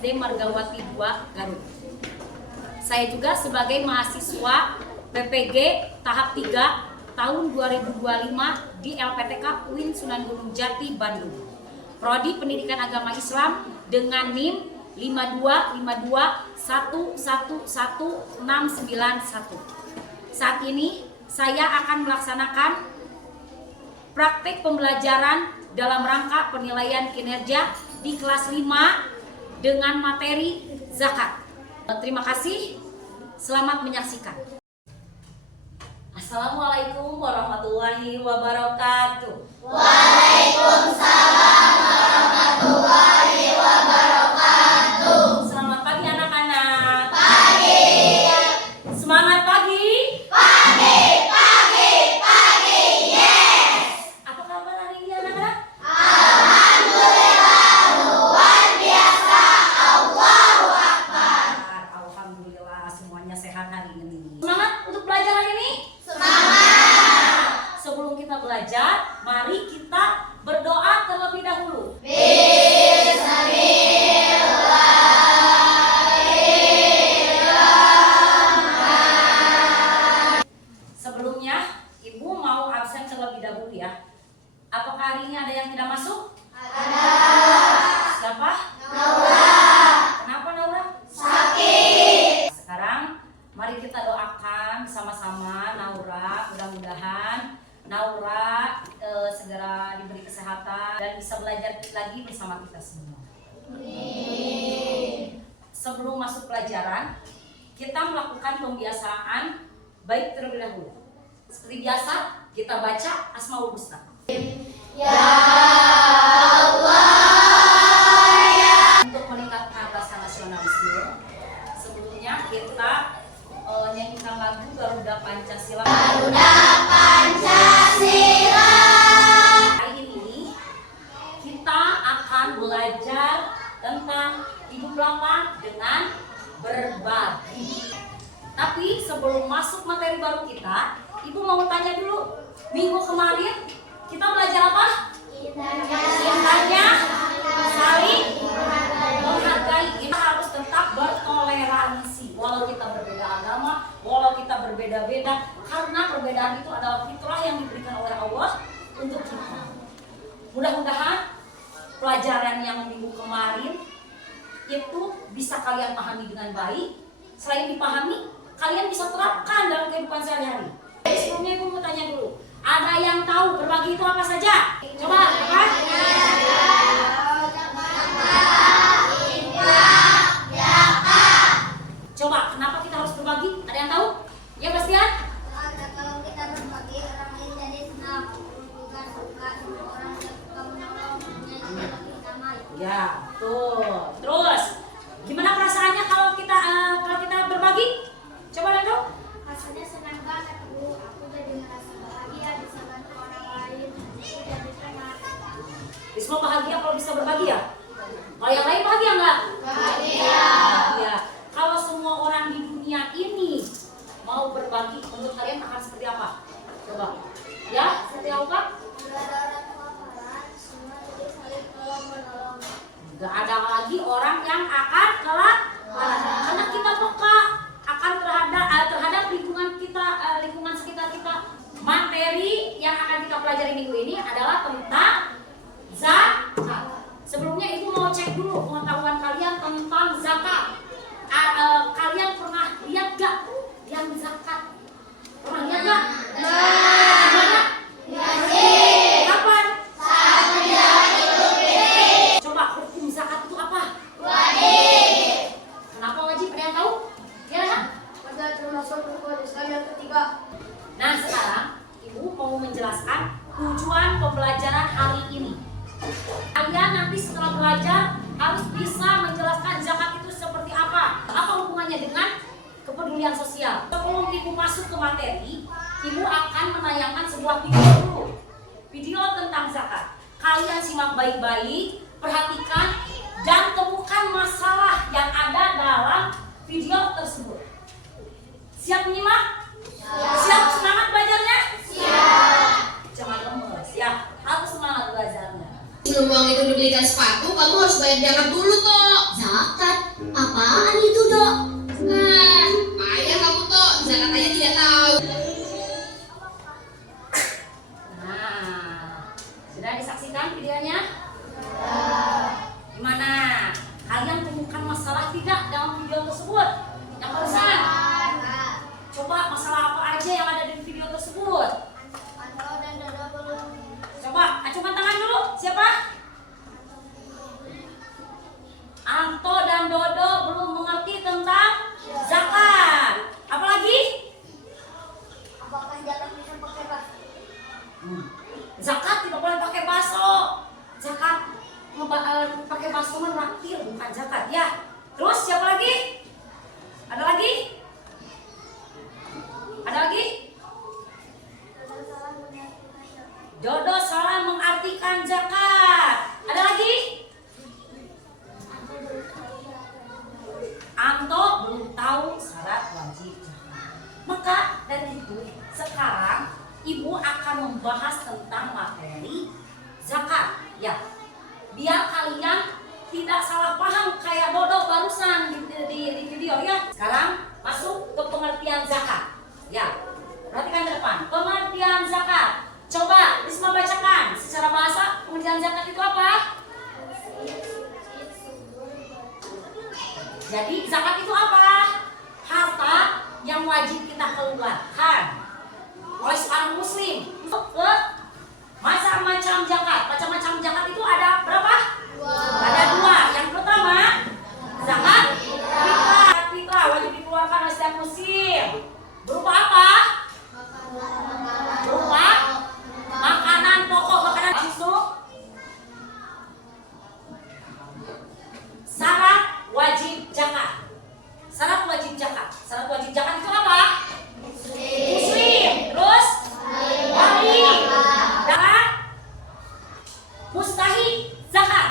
SD Margawati 2 Garut. Saya juga sebagai mahasiswa PPG tahap 3 tahun 2025 di LPTK UIN Sunan Gunung Jati, Bandung. Prodi Pendidikan Agama Islam dengan NIM 52521111691. Saat ini saya akan melaksanakan praktek pembelajaran dalam rangka penilaian kinerja di kelas 5 dengan materi zakat. Terima kasih, selamat menyaksikan. Assalamualaikum warahmatullahi wabarakatuh. Waalaikumsalam warahmatullahi wabarakatuh. Selamat pagi anak-anak. Pagi. Semangat pagi. Pagi, pagi, pagi, yes. Apa kabar hari ini anak-anak? Alhamdulillah, luar biasa, Allahu Akbar. Alhamdulillah semuanya sehat hari ini. Semangat untuk belajar hari ini? Semangat. Sebelum kita belajar, mari kita berdoa terlebih dahulu. Sebelumnya, Ibu mau absen terlebih dahulu ya. Apakah hari ini ada yang tidak masuk? Ada. Siapa? Naura. Kenapa Naura? Sakit. Sekarang mari kita doakan bersama-sama Naura. Mudah-mudahan Naura segera diberi kesehatan dan bisa belajar lagi bersama kita semua. Sebelum masuk pelajaran, kita melakukan pembiasaan baik terlebih dahulu. Seperti biasa, kita baca Asmaul Husna. Ya Allah, ya. Untuk meningkatkan rasa nasionalisme, sebelumnya kita nyanyikan lagu Garuda Pancasila. Garuda Pancasila. Hari ini kita akan belajar tentang hidup lapang dengan berbagi. Tapi sebelum masuk materi baru kita, Ibu mau tanya dulu, minggu kemarin kita belajar apa? Indahnya saling menghargai. Kita harus tetap bertoleransi, walau kita berbeda agama, walau kita berbeda-beda, karena perbedaan itu adalah fitrah yang diberikan oleh Allah untuk kita. Mudah-mudahan pelajaran yang minggu kemarin itu bisa kalian pahami dengan baik. Selain dipahami, kalian bisa terapkan dalam kehidupan sehari-hari. Sebelumnya Ibu mau tanya dulu, ada yang tahu berbagi itu apa saja? Coba, apa? Coba, kenapa kita harus berbagi? Ada yang tahu? Ya, Bastian? Kalau kita berbagi, orang lain jadi senang, bukan suka sama orang yang suka menolong, menyayangi sama. Ya, tuh. Terus, gimana perasaannya kalau kita berbagi? Coba Nando. Rasanya senang banget, Bu. Aku jadi merasa bahagia bisa bantu orang lain. Aku jadi senang. Semua bahagia kalau bisa berbagi ya? Kalau yang lain bahagia nggak? Bahagia. Bahagia. Kalau semua orang di dunia ini mau berbagi, menurut kalian akan seperti apa? Coba. Ya, seperti apa? Tidak ada orang kelaparan, semua jadi saling tolong-menolong. Gak ada lagi orang yang akan kelaparan. Karena kita peka akan terhadap lingkungan kita, lingkungan sekitar kita. Materi yang akan kita pelajari minggu ini adalah tentang zakat. Sebelumnya Ibu mau cek dulu pengetahuan kalian tentang zakat. Kalian pernah lihat gak yang zakat? Pernah lihat gak? Gimana? Kapan? Saat menjalani Idul Fitri. Coba hukum zakat itu apa? Wajib. Kenapa wajib? Ada yang tahu? Ya, Reha? Pada termasuk rukun Islam yang ketiga. Nah, sekarang Ibu mau menjelaskan tujuan pembelajaran hari ini. Kalian nanti setelah belajar harus bisa menjelaskan zakat itu seperti apa. Apa hubungannya dengan kepedulian sosial. Sebelum Ibu masuk ke materi, Ibu akan menayangkan sebuah video dulu. Video tentang zakat. Kalian simak baik-baik, perhatikan, dan temukan masalah yang ada dalam video tersebut. Siap menyimak? Siap semangat belajarnya? Siap. Jangan lemes ya, harus semangat belajarnya. Sebelum uang itu dibelikan sepatu, kamu harus bayar zakat dulu kok. Zakat membahas tentang materi zakat. Ya, biar kalian tidak salah paham kayak Dodo barusan di video ya. Sekarang masuk ke pengertian zakat. Ya, perhatikan ke depan. Pengertian zakat. Coba Risma bacakan secara bahasa pengertian zakat itu apa? Jadi zakat itu apa? Harta yang wajib kita keluarkan oleh seorang muslim untuk ke macam-macam zakat. Macam-macam zakat itu ada berapa? Ada dua. Yang pertama zakat fitrah. Zakat fitrah wajib dikeluarkan oleh setiap muslim. Berupa apa? Berupa makanan pokok, makanan langsung. Syarat wajib zakat. Syarat wajib zakat. Syarat wajib zakat itu apa? Muslim. Terus balik. Zakat. Mustahik zakat.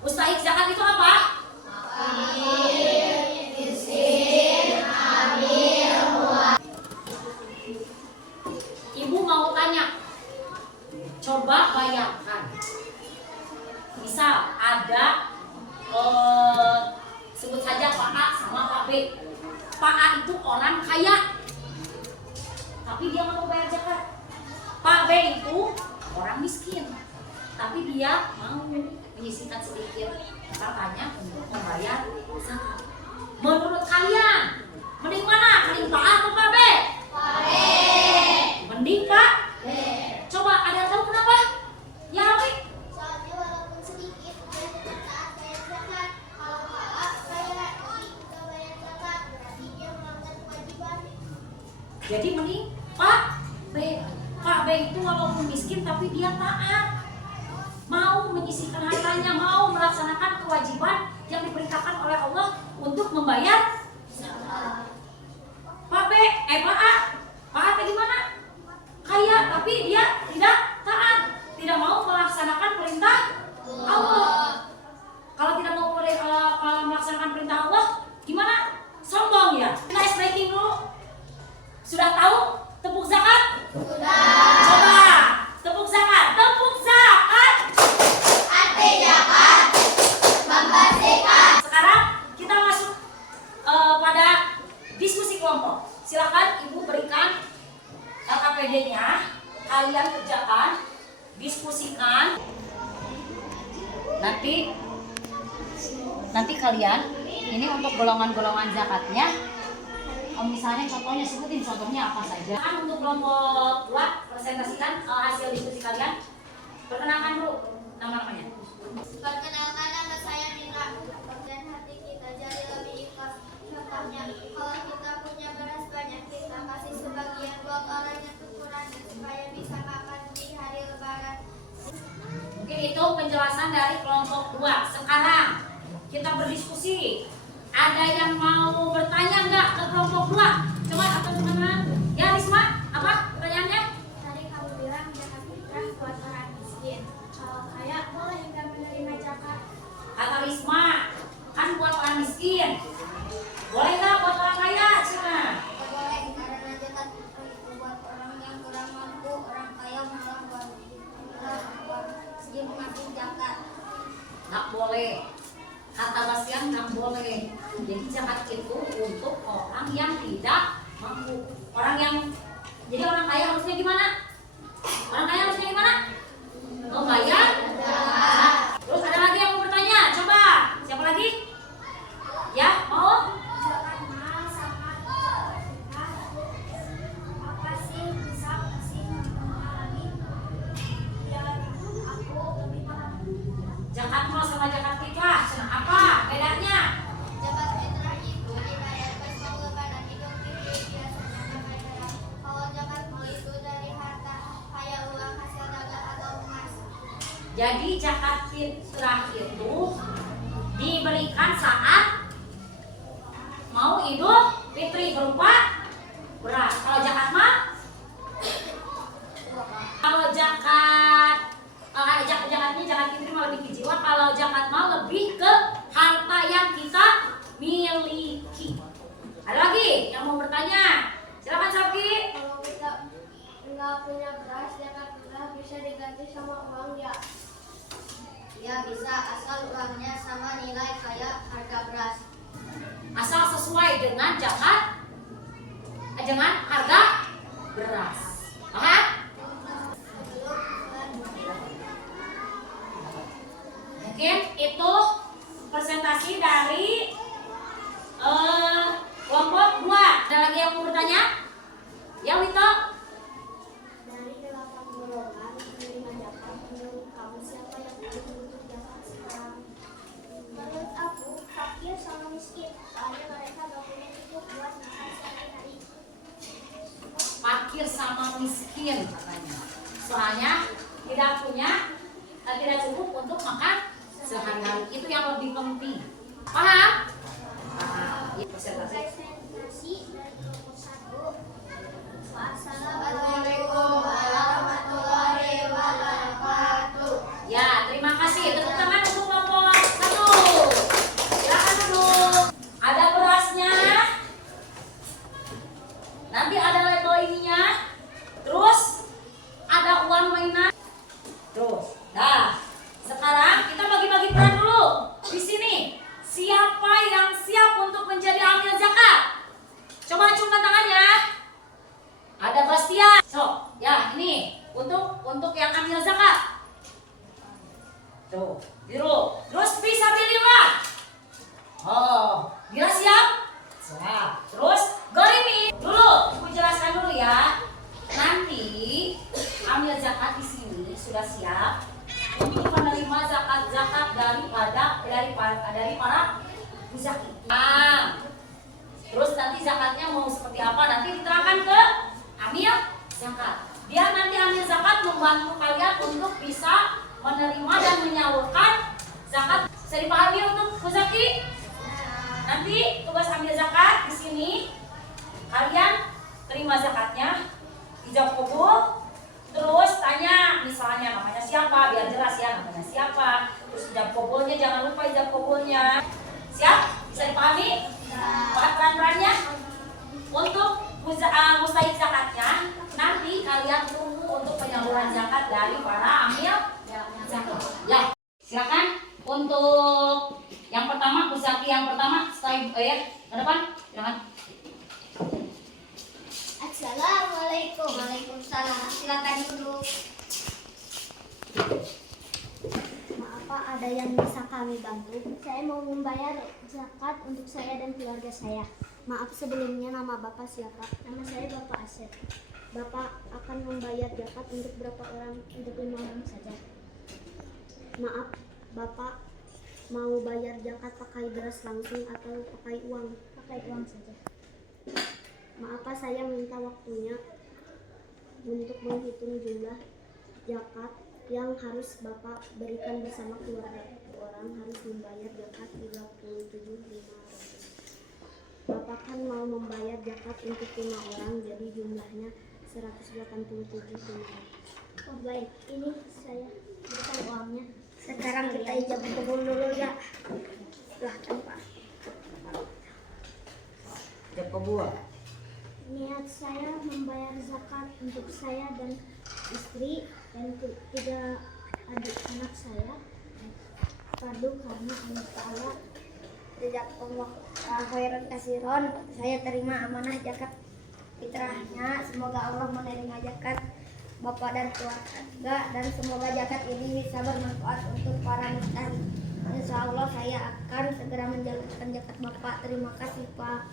Mustahik zakat itu apa? Ibu mau tanya. Coba bayangkan. Misal ada sebut saja Pak A sama Pak B. Pak A itu orang kaya, tapi dia mau bayar zakat. Pak B itu orang miskin, tapi dia mau menyisihkan sedikit hartanya untuk membayar zakat. Menurut kalian, mending mana? Mending Pak A atau Pak B? Pak B. Mending Pak B. Coba ada yang tahu kenapa? Ya, Abi? Soalnya walaupun sedikit dia tetap taat bayar zakat. Kalau Pak saya tidak bayar zakat, berarti dia melanggar kewajiban. Jadi mending Pak B. Pak B itu walaupun miskin tapi dia taat, mau menyisihkan hartanya, mau melaksanakan kewajiban yang diperintahkan oleh Allah untuk membayar zakat. Pak B, Pak A, Pak A gimana? Kaya tapi dia tidak taat, tidak mau melaksanakan perintah Allah. Kalau tidak mau melaksanakan perintah Allah, gimana? Sombong ya. Kita ice breaking dulu. Sudah tahu tepuk zakat? Sudah. Coba tepuk zakat. Tepuk zakat. Arti zakat membersihkan. Sekarang kita masuk pada diskusi kelompok. Silakan Ibu berikan LKPD-nya, kalian kerjakan, diskusikan. Nanti kalian ini untuk golongan-golongan zakatnya. Misalnya contohnya, sebutin contohnya apa saja. Untuk kelompok 2 presentasikan hasil diskusi kalian. Perkenalkan dulu nama-namanya. Perkenalkan, nama saya Mira. Dan hati kita jadi lebih ikhlas. Contohnya, kalau kita punya beras banyak, kita kasih sebagian buat orang yang kekurangan supaya bisa makan di hari Lebaran. Mungkin itu penjelasan dari kelompok 2. Sekarang kita berdiskusi. Ada yang mau bertanya nggak ke kelompok 2? Coba apa teman-teman? Ya Risma, apa pertanyaannya? Tadi kamu bilang zakat fitrah buat orang miskin. Kalau kaya boleh nggak menerima zakat? Kata Risma, kan buat orang miskin. Boleh nggak buat orang kaya? Cina. Boleh, karena zakat fitrah itu buat orang yang kurang mampu, orang kaya malah buat sedikit ngasih zakat. Nggak boleh. Kata Bastian nggak boleh. Jadi zakat itu untuk orang yang tidak mampu. Jadi orang kaya harusnya gimana? Orang kaya harusnya gimana? Membayar zakat. Terus ada lagi yang mau bertanya? Coba. Siapa lagi? Ya, mau? Zakat mahal sama zakat fitrah. Apa sih bisa kasih mahal lagi? Biar aku lebih paham. Zakat mal sama zakat fitrah. Apa bedanya? Zakat fitrah itu dibayar pas mau lebaran Idul Fitri, biasanya pakai beras. Kalau zakat mal itu dari harta kayak uang hasil dagang atau emas. Jadi zakat fitrah itu diberikan saat mau Idul Fitri berupa beras. Kalau zakat mal, kalau zakatnya zakat fitri mah lebih ke jiwa. Kalau zakat mal lebih ke harta yang kita miliki. Ada lagi yang mau bertanya? Silakan Sabki. Kalau kita nggak punya beras, zakat fitrah bisa diganti sama uang ya? Ya bisa, asal uangnya sama nilai kayak harga beras. Asal sesuai dengan dengan harga beras. Paham? Mungkin itu presentasi dari kelompok 2. Ada lagi yang mau bertanya? Ya, Wito? Dari 8 golongan menerima zakat, menurut kamu siapa yang paling butuh zakat sekarang? Menurut aku, fakir sama miskin. Soalnya mereka gak punya cukup buat makan sehari-hari. Fakir sama miskin katanya. Soalnya tidak cukup untuk makan sehari-hari. Itu yang lebih penting. Paham? Paham. Presentasi. Presentasi dari kelompok 1. Assalamualaikum warahmatullahi wabarakatuh. Ya, terima kasih. Tepuk tangan untuk kelompok 1. Silakan duduk. Ada berasnya. Nanti ada label ininya. Terus ada uang mainan. Terus. Nah, sekarang kita bagi-bagi peran dulu. Di sini, siapa yang siap untuk menjadi amil zakat? Coba acungkan tangannya. Ada Bastian. So, ya ini untuk yang amil zakat. Tuh, biru. Terus fisabilillah. Oh, dia siap? Siap. Terus Gorimi. Dulu, aku jelaskan dulu ya. Nanti amil zakat di sini sudah siap untuk menerima zakat-zakat dari para muzaki. Terus nanti zakatnya mau seperti apa nanti diterangkan ke amil zakat. Dia nanti amil zakat membantu kalian untuk bisa menerima dan menyalurkan zakat. Bisa dipahami untuk muzaki? Nanti tugas amil zakat di sini kalian terima zakatnya, ijab kabul, terus tanya misalnya namanya siapa, biar jelas ya namanya siapa. Terus ijab kabulnya jangan lupa ijab kabulnya. Siap? Bisa dipahami? Paham peran-perannya? Untuk mustahik zakatnya nanti kalian tunggu untuk penyaluran zakat dari para amil zakat. Ya, silakan untuk yang pertama muzaki yang pertama stay ke depan. Silakan. Assalamualaikum. Waalaikumsalam. Silakan duduk. Maaf Pak, ada yang bisa kami bantu? Saya mau membayar zakat untuk saya dan keluarga saya. Maaf sebelumnya, nama Bapak siapa? Nama saya Bapak Asep. Bapak akan membayar zakat untuk berapa orang? Untuk 5 orang saja. Maaf, Bapak mau bayar zakat pakai beras langsung atau pakai uang? Pakai uang saja. Maaf Pak, saya minta waktunya untuk menghitung jumlah zakat yang harus Bapak berikan bersama keluarga. Orang harus membayar zakat 37.500. Bapak kan mau membayar zakat untuk 5 orang, jadi jumlahnya 187.500. Oh baik, ini saya berikan uangnya. Sekarang kita ijab kabul dulu ya. Silahkan Pak. Ijab kabul. Niat saya membayar zakat untuk saya dan istri dan 3 adik anak saya. Fardu karena Allah Ta'ala jazakallah khairan kasiron. Saya terima amanah zakat fitrahnya. Semoga Allah menerima zakat Bapak dan keluarga dan semoga zakat ini bisa bermanfaat untuk para mustahik. Insya Allah saya akan segera menjalankan zakat Bapak. Terima kasih Pak.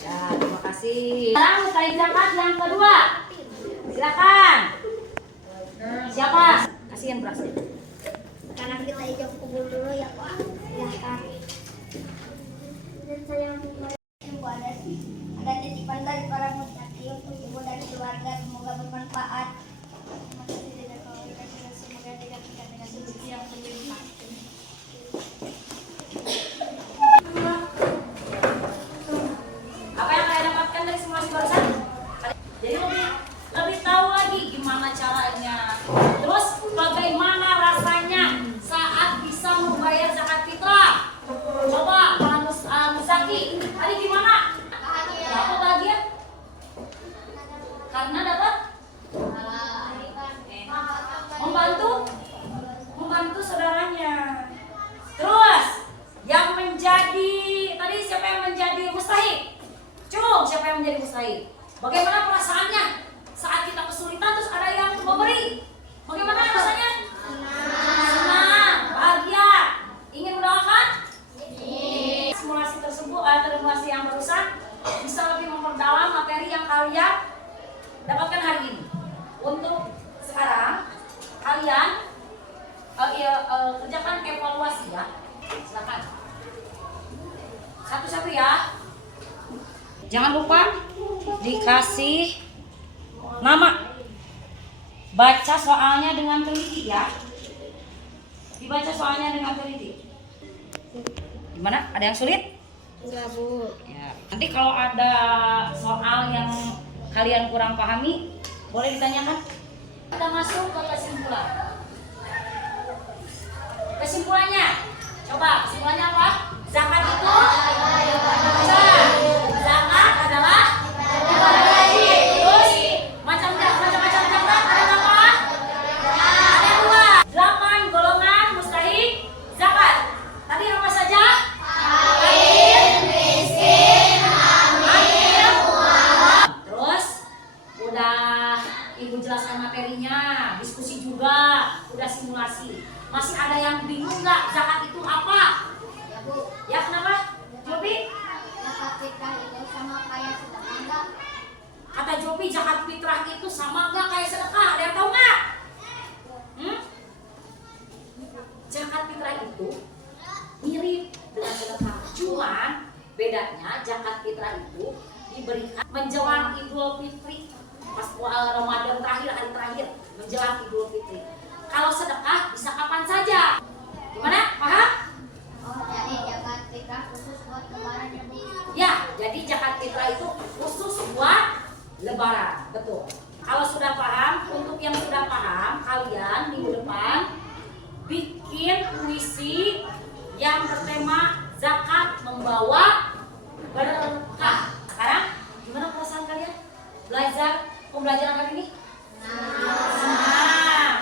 Ya, terima kasih. Sekarang mustahik zakat yang kedua. Silakan. Siapa? Kasihan berasnya. Sekarang kita ijab kabul dulu ya Pak. Silahkan. Dan saya membayar ibu ada titipan dari para mustahik untuk ibu dan keluarga, semoga bermanfaat. Terima kasih dan semoga digantikan dengan rezeki yang berlimpah. Apa yang kalian dapatkan dari simulasi barusan? Jadi lebih tahu lagi gimana caranya. Terus bagaimana rasanya saat bisa membayar zakat fitrah? Coba para muzaki, tadi selesai. Bagaimana perasaannya saat kita kesulitan terus ada yang memberi? Bagaimana rasanya? Senang, bahagia. Ingin mendoakan? Simulasi tersebut, simulasi yang barusan bisa lebih memperdalam materi yang kalian dapatkan hari ini. Untuk sekarang kalian kerjakan evaluasi ya. Silakan. Satu-satu ya. Jangan lupa dikasih nama. Baca soalnya dengan teliti ya. Dibaca soalnya dengan teliti. Gimana? Ada yang sulit? Enggak, Bu. Ya. Nanti kalau ada soal yang kalian kurang pahami, boleh ditanyakan. Kita masuk ke kesimpulan. Kesimpulannya, coba kesimpulannya apa? Zakat itu zakat adalah ibadah wajib. Terus macam-macam zakat ada apa? Ada 2. 8 golongan mustahik zakat. Tadi apa saja? Fakir, miskin, amil, terus udah Ibu jelaskan materinya, diskusi juga, udah simulasi. Masih ada yang bingung nggak zakat itu apa? Ya, Bu. Ya kenapa? Jobi? Zakat fitrah itu sama kayak sedekah enggak? Kata Jobi zakat fitrah itu sama nggak kayak sedekah? Ada yang tahu nggak? Zakat fitrah itu mirip dengan sedekah. Cuman bedanya zakat fitrah itu diberikan menjelang Idul Fitri. Pas Ramadan terakhir, hari terakhir menjelang Idul Fitri. Kalau sedekah bisa kapan saja. Gimana? Paham? Oh, jadi zakat fitrah khusus buat lebaran ya, Bu? Ya, jadi zakat fitrah itu khusus buat lebaran. Betul. Kalau sudah paham, untuk yang sudah paham, kalian minggu depan bikin puisi yang bertema zakat membawa berkah. Sekarang gimana perasaan kalian? Pembelajaran hari ini? Senang.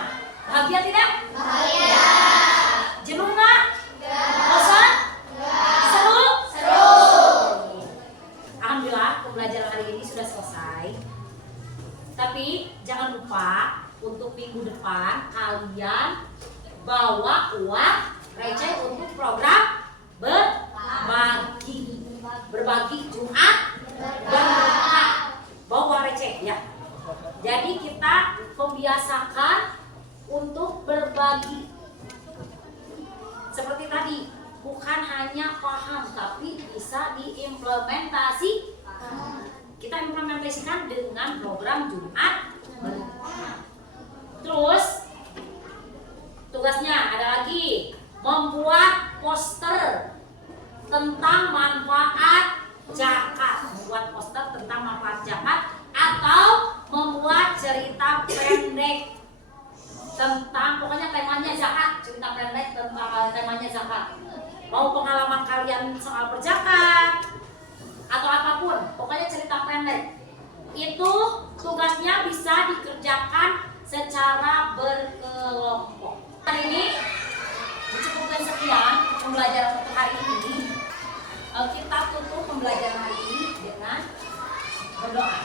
Bahagia tidak? Bahagia. Jenuh nggak? Bosan? Seru? Seru. Alhamdulillah pembelajaran hari ini sudah selesai. Tapi jangan lupa untuk minggu depan kalian bawa uang receh untuk program berbagi Jumat berkah. Bawa uang receh ya. Jadi kita membiasakan untuk berbagi. Seperti tadi, bukan hanya paham tapi bisa diimplementasi. Kita implementasikan dengan program Jumat berkah. Terus tugasnya ada lagi membuat poster tentang manfaat zakat. Membuat poster tentang manfaat zakat atau membuat cerita pendek tentang, pokoknya temanya zakat, cerita pendek tentang temanya zakat. Mau pengalaman kalian soal berzakat atau apapun, pokoknya cerita pendek. Itu tugasnya bisa dikerjakan secara berkelompok. Hari ini dicukupkan sekian pembelajaran untuk hari ini. Kita tutup pembelajaran hari ini dengan berdoa.